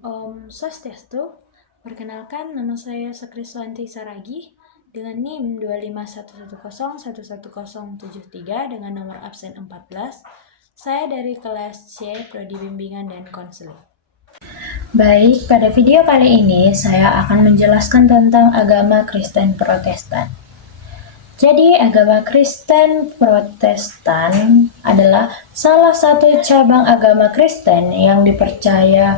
Swastiastu, perkenalkan nama saya Sakriswanti Saragi dengan NIM 251101173 dengan nomor absen 14. Saya dari kelas C, Prodi Bimbingan dan Konseling. Baik, pada video kali ini saya akan menjelaskan tentang agama Kristen Protestan. Jadi, agama Kristen Protestan adalah salah satu cabang agama Kristen yang percaya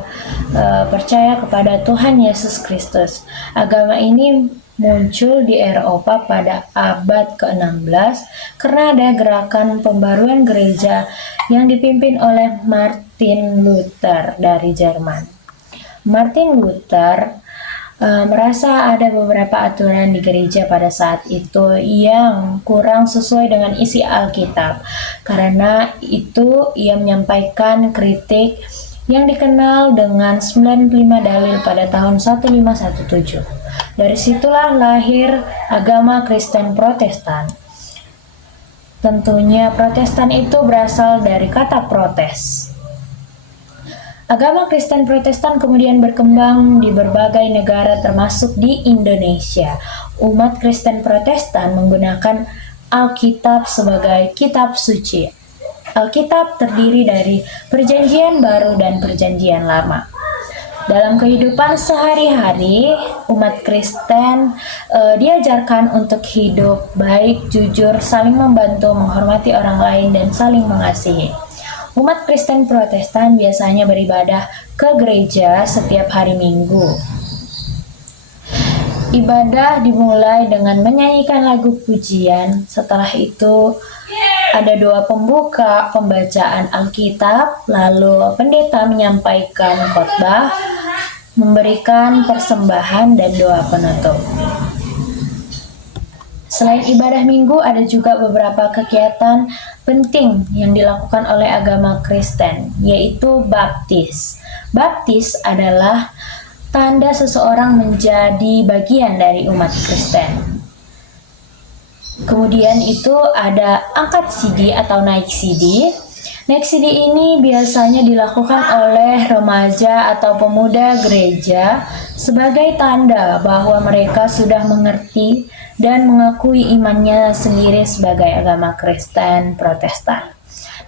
kepada Tuhan Yesus Kristus. Agama ini muncul di Eropa pada abad ke-16 karena ada gerakan pembaruan gereja yang dipimpin oleh Martin Luther dari Jerman. Martin Luther merasa ada beberapa aturan di gereja pada saat itu yang kurang sesuai dengan isi Alkitab. Karena itu ia menyampaikan kritik yang dikenal dengan 95 dalil pada tahun 1517. Dari situlah lahir agama Kristen Protestan. Tentunya Protestan itu berasal dari kata protes. Agama Kristen Protestan kemudian berkembang di berbagai negara termasuk di Indonesia. Umat Kristen Protestan menggunakan Alkitab sebagai kitab suci. Alkitab terdiri dari Perjanjian Baru dan Perjanjian Lama. Dalam kehidupan sehari-hari, umat Kristen diajarkan untuk hidup baik, jujur, saling membantu, menghormati orang lain, dan saling mengasihi. Umat Kristen Protestan biasanya beribadah ke gereja setiap hari Minggu. Ibadah dimulai dengan menyanyikan lagu pujian. Setelah itu ada doa pembuka, pembacaan Alkitab, lalu pendeta menyampaikan khotbah, memberikan persembahan dan doa penutup. Selain ibadah minggu, ada juga beberapa kegiatan penting yang dilakukan oleh agama Kristen, yaitu baptis. Baptis adalah tanda seseorang menjadi bagian dari umat Kristen. Kemudian itu ada angkat sidi atau naik sidi. Naik sidi ini biasanya dilakukan oleh remaja atau pemuda gereja sebagai tanda bahwa mereka sudah mengerti dan mengakui imannya sendiri sebagai agama Kristen Protestan.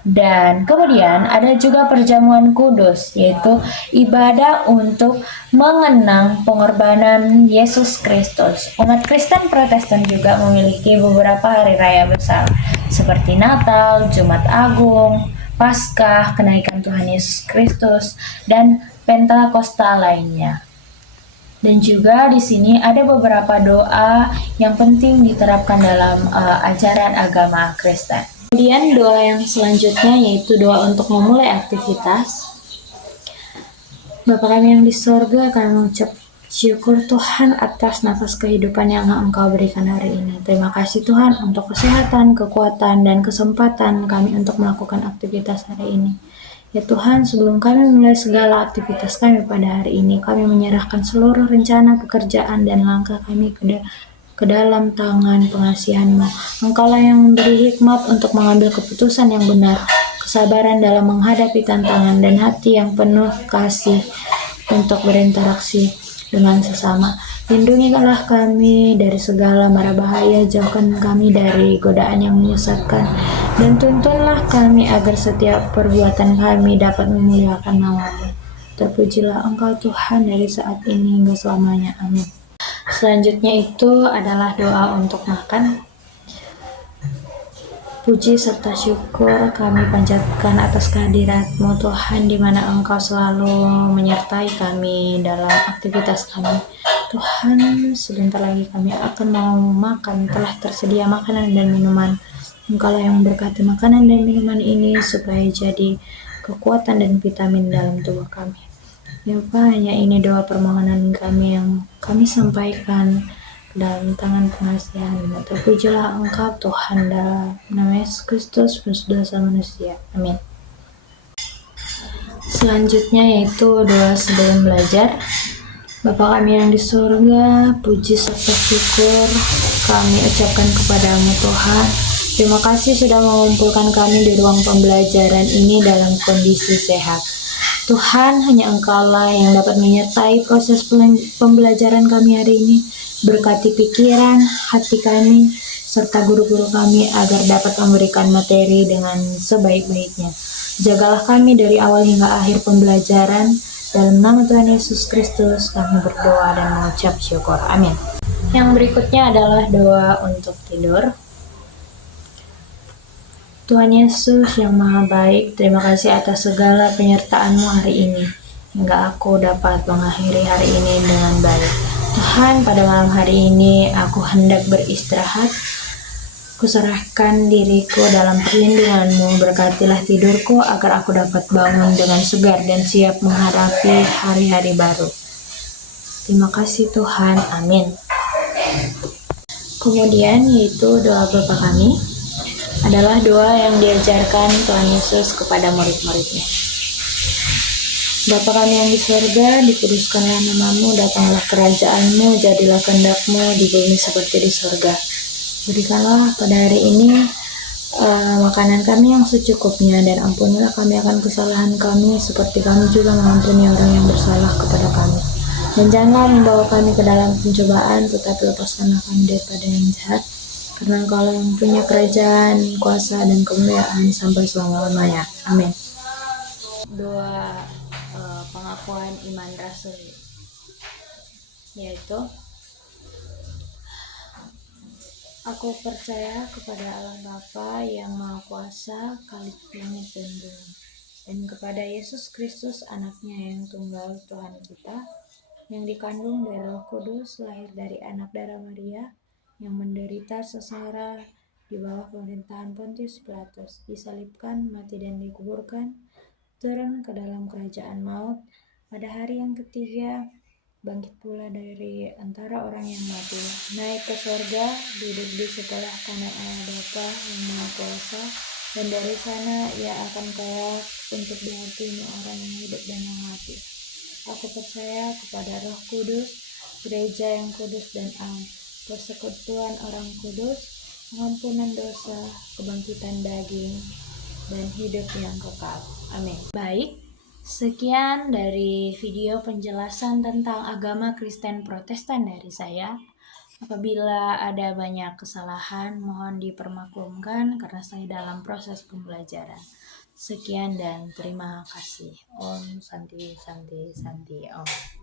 Dan kemudian ada juga perjamuan kudus, yaitu ibadah untuk mengenang pengorbanan Yesus Kristus. Umat Kristen Protestan juga memiliki beberapa hari raya besar, seperti Natal, Jumat Agung, Paskah, kenaikan Tuhan Yesus Kristus, dan Pentakosta lainnya. Dan juga di sini ada beberapa doa yang penting diterapkan dalam ajaran agama Kristen. Kemudian doa yang selanjutnya yaitu doa untuk memulai aktivitas. Bapa kami yang di sorga, kami mengucap syukur Tuhan atas nafas kehidupan yang Engkau berikan hari ini. Terima kasih Tuhan untuk kesehatan, kekuatan, dan kesempatan kami untuk melakukan aktivitas hari ini. Ya Tuhan, sebelum kami memulai segala aktivitas kami pada hari ini, kami menyerahkan seluruh rencana, pekerjaan, dan langkah kami ke dalam tangan pengasihan-Mu. Engkaulah yang memberi hikmat untuk mengambil keputusan yang benar, kesabaran dalam menghadapi tantangan, dan hati yang penuh kasih untuk berinteraksi dengan sesama. Lindungilah kami dari segala mara bahaya, jauhkan kami dari godaan yang menyesatkan, dan tuntunlah kami agar setiap perbuatan kami dapat memuliakan nama-Mu. Terpujilah Engkau Tuhan dari saat ini hingga selamanya. Amin. Selanjutnya itu adalah doa untuk makan. Puji serta syukur kami panjatkan atas kehadirat-Mu Tuhan, di mana Engkau selalu menyertai kami dalam aktivitas kami. Tuhan, sebentar lagi kami akan mau makan, telah tersedia makanan dan minuman. Engkaulah yang memberkati makanan dan minuman ini supaya jadi kekuatan dan vitamin dalam tubuh kami. Ya Pak, hanya ini doa permohonan kami yang kami sampaikan dalam tangan pengasihan-Mu. Terpujilah Engkau Tuhan dalam nama Yesus Kristus, penuh dosa manusia. Amin. Selanjutnya yaitu doa sebelum belajar. Bapa kami yang di surga, puji serta syukur kami ucapkan kepada-Mu Tuhan. Terima kasih sudah mengumpulkan kami di ruang pembelajaran ini dalam kondisi sehat. Tuhan, hanya Engkaulah yang dapat menyertai proses pembelajaran kami hari ini. Berkati pikiran, hati kami, serta guru-guru kami agar dapat memberikan materi dengan sebaik-baiknya. Jagalah kami dari awal hingga akhir pembelajaran. Dalam nama Tuhan Yesus Kristus kami berdoa dan mengucap syukur. Amin. Yang berikutnya adalah doa untuk tidur. Tuhan Yesus yang Maha Baik, terima kasih atas segala penyertaan-Mu hari ini, hingga aku dapat mengakhiri hari ini dengan baik. Tuhan, pada malam hari ini aku hendak beristirahat. Kuserahkan diriku dalam perlindungan-Mu, berkatilah tidurku agar aku dapat bangun dengan segar dan siap menghadapi hari-hari baru. Terima kasih Tuhan, amin. Kemudian yaitu doa Bapa kami adalah doa yang diajarkan Tuhan Yesus kepada murid-muridnya. Bapa kami yang di surga, dikuduskanlah namamu, datanglah kerajaanmu, jadilah kehendak-mu di bumi seperti di surga. Berikanlah pada hari ini makanan kami yang secukupnya, dan ampunilah kami akan kesalahan kami, seperti kami juga mengampuni orang yang bersalah kepada kami. Dan janganlah membawa kami ke dalam pencobaan, tetapi lepaskanlah kami daripada yang jahat. Karena Engkau yang punya kerajaan, kuasa, dan kemuliaan sampai selama-lamanya. Amin. Doa pengakuan iman rasuli, yaitu aku percaya kepada Allah Bapa yang Maha Kuasa, Khalik langit dan bumi, dan kepada Yesus Kristus anaknya yang tunggal Tuhan kita, yang dikandung dari Roh Kudus, lahir dari anak darah Maria, yang menderita sengsara di bawah pemerintahan Pontius Pilatus, disalibkan, mati dan dikuburkan, turun ke dalam kerajaan maut, pada hari yang ketiga bangkit pula dari antara orang yang mati, naik ke surga, duduk di sebelah kanan Allah Bapa yang Maha Kuasa, dan dari sana ia akan kelak untuk menghakimi orang yang hidup dan yang mati. Aku percaya kepada Roh Kudus, gereja yang kudus dan am, persekutuan orang kudus, pengampunan dosa, kebangkitan daging, dan hidup yang kekal. Amin. Baik, sekian dari video penjelasan tentang agama Kristen Protestan dari saya. Apabila ada banyak kesalahan, mohon dipermaklumkan karena saya dalam proses pembelajaran. Sekian dan terima kasih. Om Santi Santi Santi Om.